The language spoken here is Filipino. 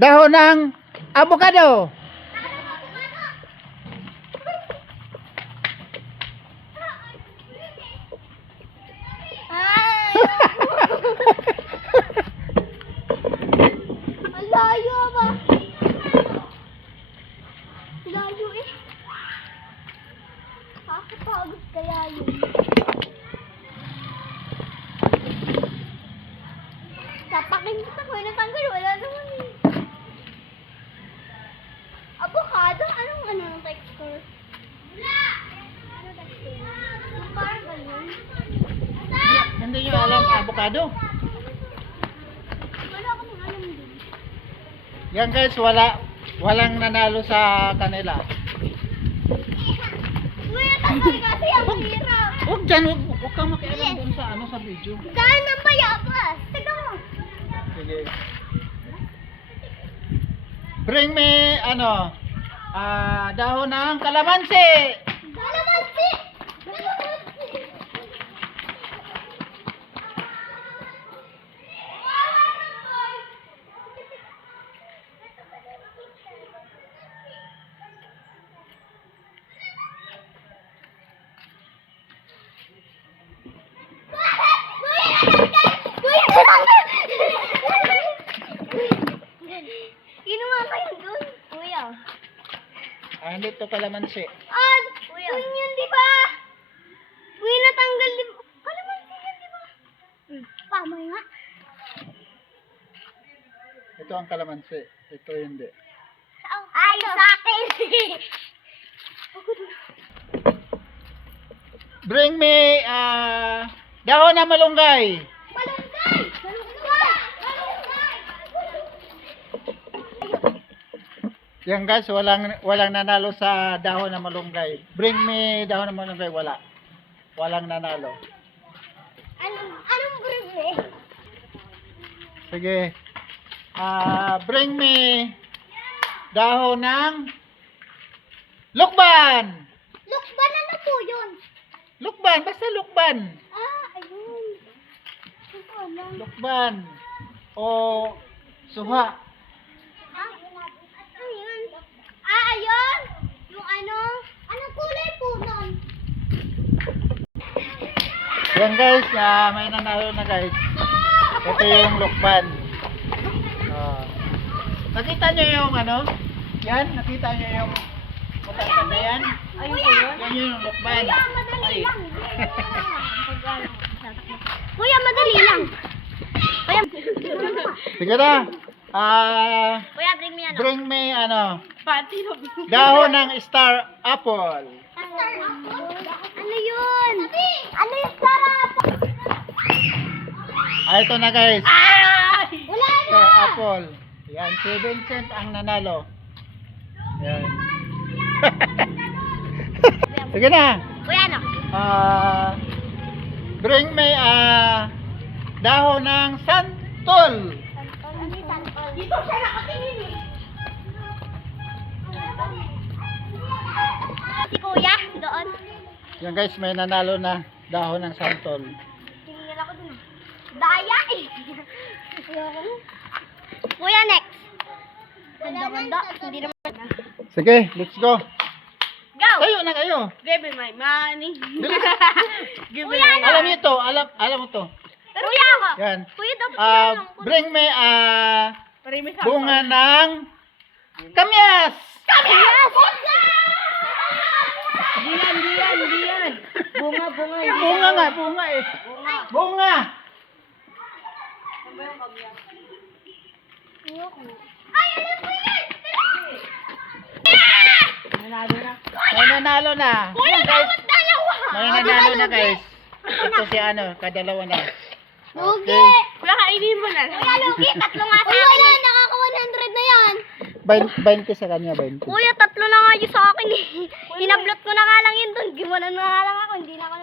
Dahon ng avocado. Ay! Ang layo ba? Layo eh. Nakakapagod kaya yun. Tapakin kita ko natanggal. Wala naman eh. Avocado? Anong texture? Wala! Ano texture? Yung parang ganun. Hindi nyo alam avocado. Wala akong alam din. Yan guys, walang nanalo sa kanila. Kuya, tanggal kasi ang hirap. Huwag dyan, huwag kang makialam dun sa sa video. Daan ng bayabas. Taga mo. Sige. Bring me, dahon ng kalamansi. Kalamansi! Kalamansi! Ginawa ka yun dun, kuya. Hindi to kalamansi. Kuya. Yun yun, di ba? Kuya, natanggal, di ba? Kalamansi yan, di ba? Pamay nga. Ito ang kalamansi. Ito hindi. Ay, sa akin! Bring me, dahon ng malunggay. Malunggay! Malunggay! Malunggay! Yan guys, walang nanalo sa dahon ng malunggay. Bring me dahon ng malunggay, wala. Walang nanalo. Anong brunle? Sige. Bring me dahon ng lukban. Lukban, ano po yun? Lukban, basta lukban. Ayun. Hindi ko alam. Lukban. O suha. Ayun. Ayun! Yung ano? Anong kulay po nun? Yan guys, may nanalo na guys. Ito yung lukban. Nakita nyo yung yan, nakita nyo yung matanda na yan? Ayun po yun? Yan yung lukban. Kuya, madali lang. Kuya, madali lang. Kuya, Sige na. Kuya, bring me Bring me dahon ng star apple. Ano yun? Ano yung sarap? Ito na guys. Wala na! Star apple. Yan, 7 cent ang nanalo. Yan. Sige na. Kuya, ano? Bring me dahon ng santol. Dito siya nakatingin eh. Si Kuya, doon. Yan guys, may nanalo na dahon ng santol. Tingin ako dun. Daya eh. Kuya, next. Ganda-ganda. Hindi naman. Sige, let's go. Go! Kayo na kayo. Give me my money. Bilis. Kuya, na. Alam niyo to, alam mo to. Kuya ako. Yan. Kuya, dapat Bring me bunga ng kamyas. Kamyas! Diyan. Bunga. Bunga nga, bunga eh. Bunga. Ay, alam ko yan! May nanalo na. Kuya, Yan, guys. dapat dalawa! May nanalo na guys. Ito si kadalawa na. Lugi! Kuya, kainin mo na. Kuya, lugi! Tatlo nga sa akin. Wala, nakaka-100 na yan. 20 sa kanya, 20. Kuya, tatlo na nga yun sa akin eh. Hinablot ko na nga lang yun doon. Gimanan na nga lang ako. Hindi na ako